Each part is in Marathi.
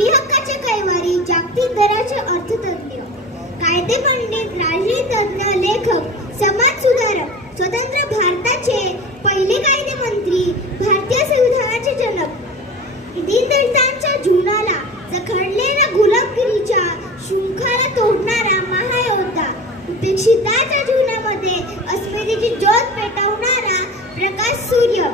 मानवी हक्काचे कैवारी, जागतिक दराचे अर्थतज्ञ, कायदे पंडित, राजनीतिज्ञ, लेखक, समाज सुधारक, स्वतंत्र भारताचे पहिले कायदे मंत्री, भारतीय संविधानाचे जनक, दीनदलितांच्या जीवनाला जखडलेल्या गुलामगिरीच्या शृंखला तोडणारा महायोद्धा, उपेक्षितांच्या जीवनामध्ये अस्मितेची ज्योत पेटवणारा प्रकाश सूर्य,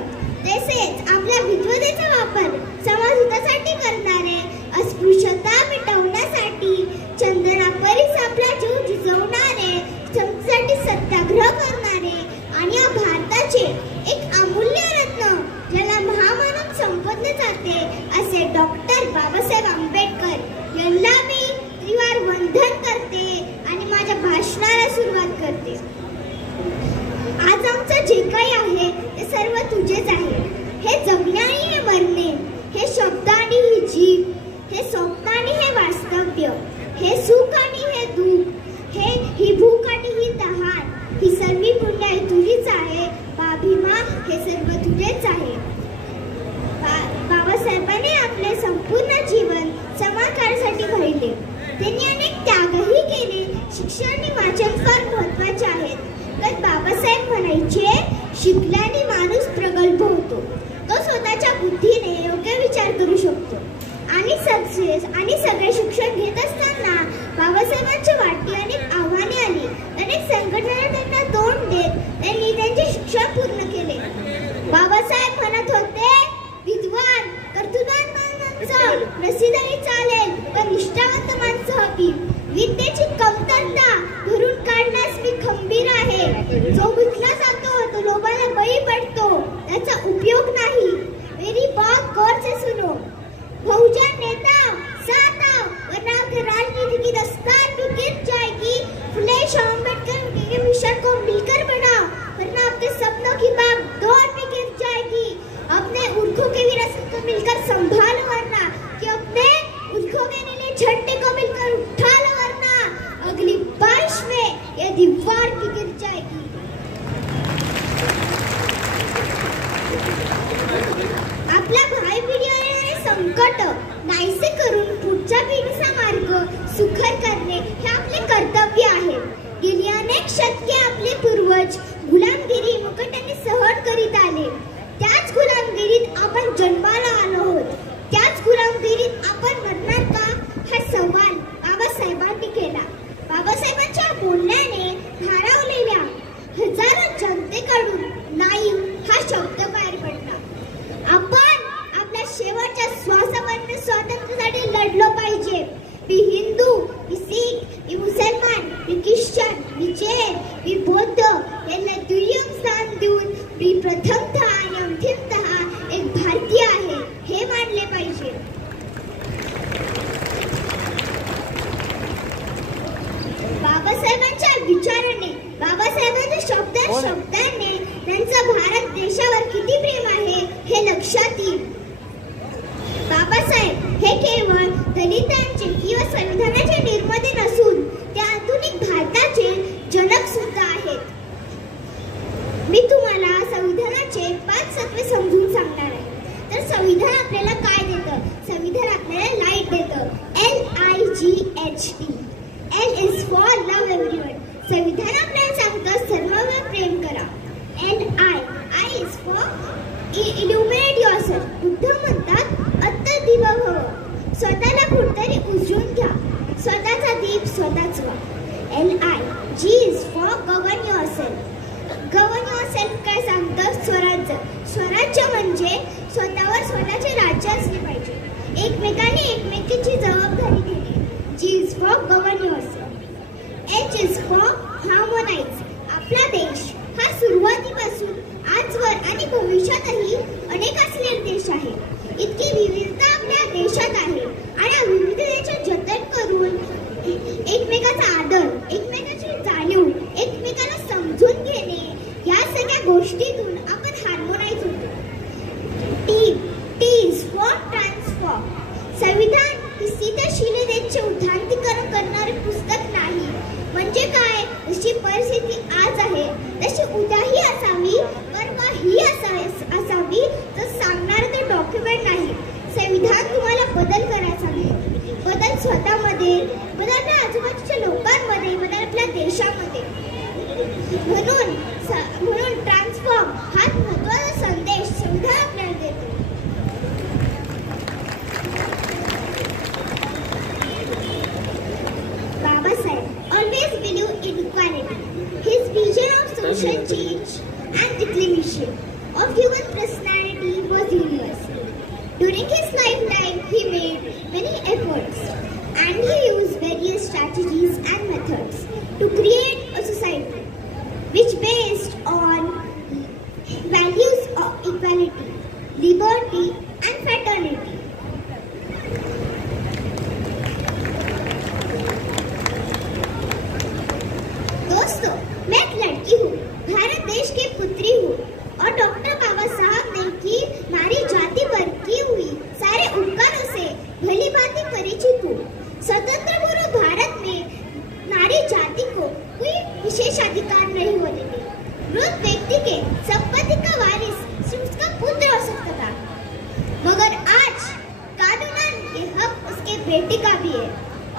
तसेच आपल्या विद्वतेचा वापर समाजहितासाठी करणारे, अस्पृश्यता मिटवण्यासाठी चंदनापरीस आपला जीव झिजवणारे, समतेसाठी सत्याग्रह करणारे आणि या भारताचे एक अमूल्य रत्न ज्याला महामानव संबोधले जाते असे डॉक्टर बाबासाहेब आंबेडकर यांना मी त्रिवार वंदन करते आणि माझ्या भाषणाला सुरुवात करते. आज आमचं जे काही आहे ते सर्व तुझेच आहे. हे जगणे आणि हे मरणे, हे शब्द आणि ही जीव, हे स्वप्न आणि हे वास्तव्य, हे सुख आणि हे दुःख, ही भूक आणि ही तहान, ही सर्व पुण्याई तुझीच आहे. बाभीमा, हे सर्व तुझेच आहे. बाबासाहेबांनी आपले संपूर्ण जीवन समाजासाठी वाहिले. त्यांनी अनेक त्यागही केले. शिक्षण आणि वाचन फार महत्वाचे आहेत. तर बाबासाहेब म्हणायचे, शिकल्याने माणूस प्रगल्भ होतो. तो स्वतःच्या बुद्धीने योग्य विचार करू शकतो. आणि सगळे शिक्षण घेत असताना बाबासाहेबांच्या वाटी अनेक आव्हाने आली. अनेक संघटना त्यांना तोंड देत त्यांनी त्यांचे शिक्षण पूर्ण केले. बाबासाहेब म्हणत होते, विद्वान कर्तृत्ववान माणसं प्रसिद्धही चालेल, पण निष्ठावंत माणसं हवी. विद्येची कमतरता भरून काढण्यास मी खंबीर आहे. जो विकला जातो तो लोभाला बळी पडतो, त्याचा उपयोग नाही. मेरी बात गौर से सुनो. बहुजन नेता साथ आओ, वरना राजनीति की दस्तार भी गिर जाएगी. फुले शाह अम्बेडकर के मिशन को मिलकर बढ़ाओ, वरना आपके सपनों की बाग दौर में गिर जाएगी. अपने पुरखों के विरासत को मिलकर संभालो, वरना कि अपने पुरखों के नीले झंडे को मिलकर उठा लो, वरना अगली बारिश में ये दीवार भी गिर जाएगी. आपला भावी पिढीवर येणारे संकट नाहीसे करून पुढच्या पिढीचा मार्ग सुकर करणे हे आपले कर्तव्य आहे. गेली अनेक शतके आपले पूर्वज गुलामगिरी मुकाट्याने सहन करीत आले. त्याच गुलामगिरीत आपण जन्माला आलो आहोत. त्याच गुलामगिरीत आपण मरणार का, हा सवाल बाबासाहेबांनी केला. बाबासाहेबांच्या बोलण्याने भारावलेल्या हजारो जनतेकडून नाही हा शब्द बाहेर पडला. आपण आपल्या शेवटच्या श्वासापर्यंत स्वातंत्र्यासाठी लढलो पाहिजे. मी हिंदू, मी सीख, मी मुसलमान, मी ख्रिश्चन, मी जैन, मी बौद्ध यांना दुय्यम स्थान देऊन मी प्रथमतः आणि अंतिमतः एक भारतीय आहे हे मानले पाहिजे. बाबासाहेबांच्या विचाराने, बाबासाहेबांच्या शब्दांनी त्यांचा भारत देशावर किती प्रेम आहे हे लक्षात येईल. बाबासाहेब हे केवळ दलितांचे किंवा संविधानाचे निर्माते नसून ते आधुनिक भारताचे जनक सुद्धा आहेत. मी तुम्हाला संविधानाचे 5 तत्वे समजून सांगणार आहे. तर संविधान आपल्याला काय देतं? संविधान आपल्याला लाईट देतं. LIGHT. L is for love everyone. संविधान आपल्याला सांगतं सर्वांवर प्रेम करा. I is for illuminate yourself. Buddha म्हणतात अत्तर दिवा भव. स्वतःला कुठतरी उजळून घ्या. स्वतःचा दीप स्वतःच व्हा. G is for govern yourself. Govern yourself काय सांगतं? स्वराज्य. स्वराज्य म्हणजे स्वतःवर स्वतःचे राज्य असले पाहिजे. एकमेकांनी एकमेकीची जबाबदारी घेणे. G is for govern yourself. H is for harmonize. आपला देश हा सुरुवातीपासून आजवर आणि भविष्यातही अनेक असलेला देश आहे. इतकी विविधता आपल्या देशात आहे आणि या विविधतेचे जतन करून एकमेकाचा आदर, एकमेकाची जाणीव, एकमेकाला समजून घेणे या सगळ्या गोष्टीतून आपण हार्मोनाइज होतो. T is for transform. संविधान ही सीताशिलेचे उद्धांतीकरण करणारे पुस्तक नाही. म्हणजे काय? जशी परिस्थिती आज आहे तशी उद्याही असावी, परवाही असावी तर सांगणारे ते डॉक्युमेंट नाही. संविधान तुम्हाला बदल करायचा नाही. म्हणून ट्रान्सफॉर्म हा महत्त्वाचा संदेश संविधान आपल्याला देतो. Babasaheb always believed in equality. His vision of social change and reclamation of human personality was universal. During his lifetime, he made many efforts and he used various strategies and methods to create a society which based on values of equality, liberty and fraternity. दोस्तों, मैं एक लड़की हूँ, भारत देश की पुत्री हूँ और डॉक्टर बाबा साहब ने की नारी जाति पर की हुई सारे उपकारों से भली भांति परिचित हूँ. स्वतंत्र पूर्व भारत में नारी जाति को कोई विशेष अधिकार नहीं होते थे. मृत व्यक्ति के संपत्ति का वारिस सिर्फ उसका पुत्र हो सकता था, मगर आज कानूनन ये हक उसके बेटे का भी है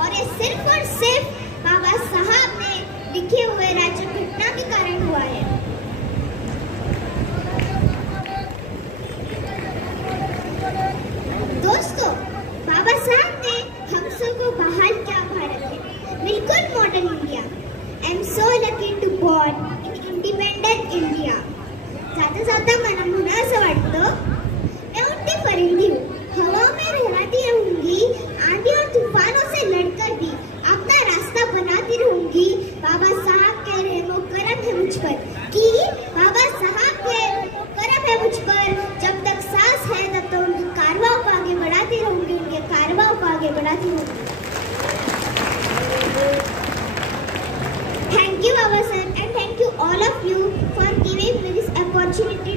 और ये सिर्फ और सिर्फ बाबा साहब ने लिखे हुए राज्य घटना के कारण हुआ है. दोस्तों, बाबा साहब ने हम सबको बहाल किया भारत में बिल्कुल modern India. I am so lucky to born in independent India. जाता जाता मला म्हणा असं वाटतं, मैं उड़ती परिंदी हूँ, हवाओं में लहराती रहूंगी, आंधी और तूफानों से लड़कर भी अपना रास्ता बनाती रहूंगी. बाबा साहब के रहमो करम है मुझ पर कि बाबा साहब के करम है मुझ पर. जब तक सांस है तब तक उनके कारवां को आगे बढ़ाती रहूंगी, उनके कारवां को आगे बढ़ाती रहूंगी. Thank you, Baba sir, and thank you all of you for giving me this opportunity